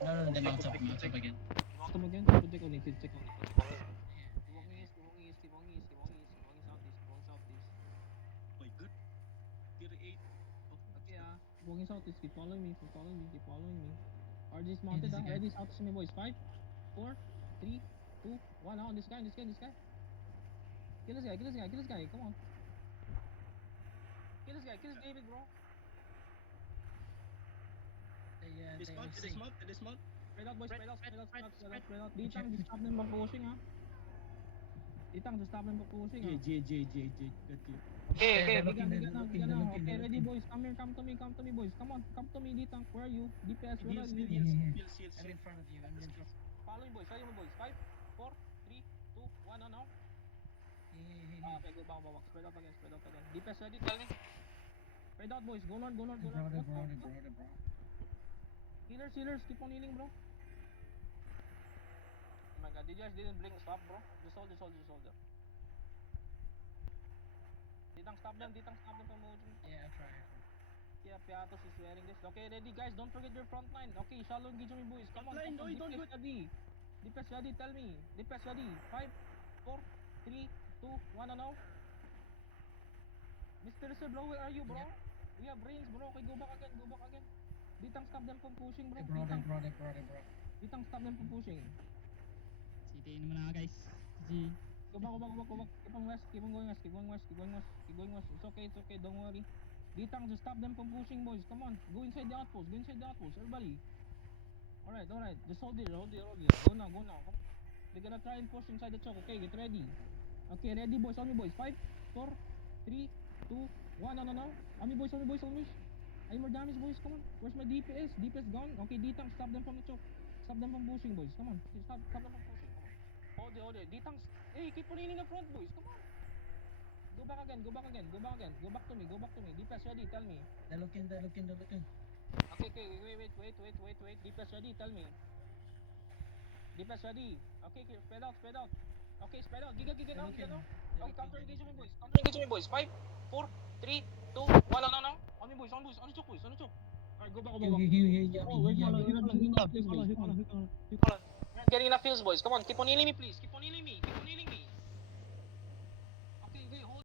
No, they mount up again. Mount up again? Check on it, check on it. Keep walking east, keep walking east, keep walking east, keep walking east, keep walking southeast, keep walking southeast. My god. Tier 8. Oh, Okay, keep walking southeast, keep following me, keep following me, keep following me. RG's mounted, ready, southeast me, boys. 5, 4, 3, 2, 1, on this guy, this guy, this guy. Kill this guy, kill this guy, kill this guy, come on. Kill this guy, kill this David, bro. Dismount. Spread out, boys, spread out. Ditang, just stop them from pushing, ha. Ditang, just stop them from pushing, ha. J. Got you. Okay, okay, ready, boys. Come here, come to me, boys. Come on, come to me, Ditang. Where are you? DPS, where are you? Heals. I'm in front of you. Follow me, boys. 5, 4, 3, 2, 1, now. Okay, go back. Spread out again. DPS ready, tell me. Spread out, boys. Go north. Bro. Healers, keep on healing, bro. Oh my god, DJs didn't bring stop, bro. Just hold them. Ditang, stop them from moving. Yeah, I try. Yeah, Piatos is wearing this. Okay, ready, guys. Don't forget your front line. Okay, shallow engage me, boys. Come on. DPS ready. DPS ready, tell me. DPS ready. 5, 4, 3, 2, 1, now. Mr. Sir, bro, where are you, bro? Yeah. We have brains, bro. Okay, go back again. Ditang, stop them from pushing, bro. Bro. Ditang, stop them from pushing. CTN mo na guys. GG. Go back. Keep on going west. It's okay. Don't worry. Ditang, just stop them from pushing, boys. Come on. Go inside the outpost. Everybody. Alright. Just hold it. Go now. They're gonna try and push inside the choke. Okay, get ready. Okay, ready, boys. On me, boys. 5, 4, 3, 2, 1. No. On me, boys. I need more damage, boys. Come on. Where's my DPS? DPS gone. Okay, Ditang, stop them from the choke. Stop them from pushing, boys. Come on. Stop them from pushing. Come on. Hold it. Ditang, hey, keep on healing the front, boys. Come on. Go back again. Go back to me. DPS ready, tell me. They're looking. Okay, wait. DPS ready, tell me. DPS ready. Okay, spread out. Okay, spread out. Giga now. Okay, counter engage me, boys. 5, 4, 3, 2, 1, no. On me, boys. On the choke, boys. Alright, go back. Getting enough kills, boys. Come on. Getting enough kills, boys. Come on, keep on healing me, please. Keep on healing me.